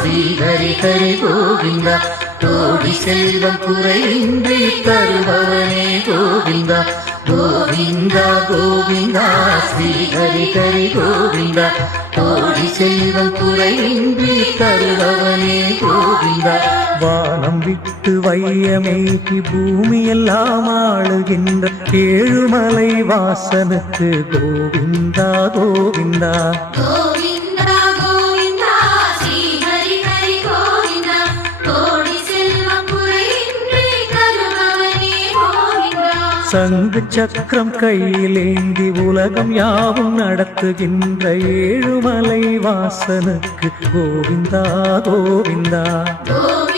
ஸ்ரீஹரி ஹரி கோவிந்தா கோடி செல்வம் குறையின்றி தருபவனே கோவிந்தா கோவிந்தா கோவிந்தா ஸ்ரீஹரி ஹரி கோவிந்தா கோடி செல்வம் குறையின்றி தருபவனே கோவிந்தா வானம் விட்டு வையமேகி பூமியெல்லாம் ஆளுகின்ற ஏழுமலை வாசனுக்கு கோவிந்தா கோவிந்தா கோவிந்தா கோவிந்தா ஸ்ரீ ஹரி ஹரி கோவிந்தா கோடி செல்வம் குறையின்றி தருபவனே கோவிந்தா சங்கு சக்கரம் கையிலேந்தி உலகம் யாவும் நடத்துகின்ற ஏழுமலை வாசனுக்கு கோவிந்தா கோவிந்தா கோவிந்தா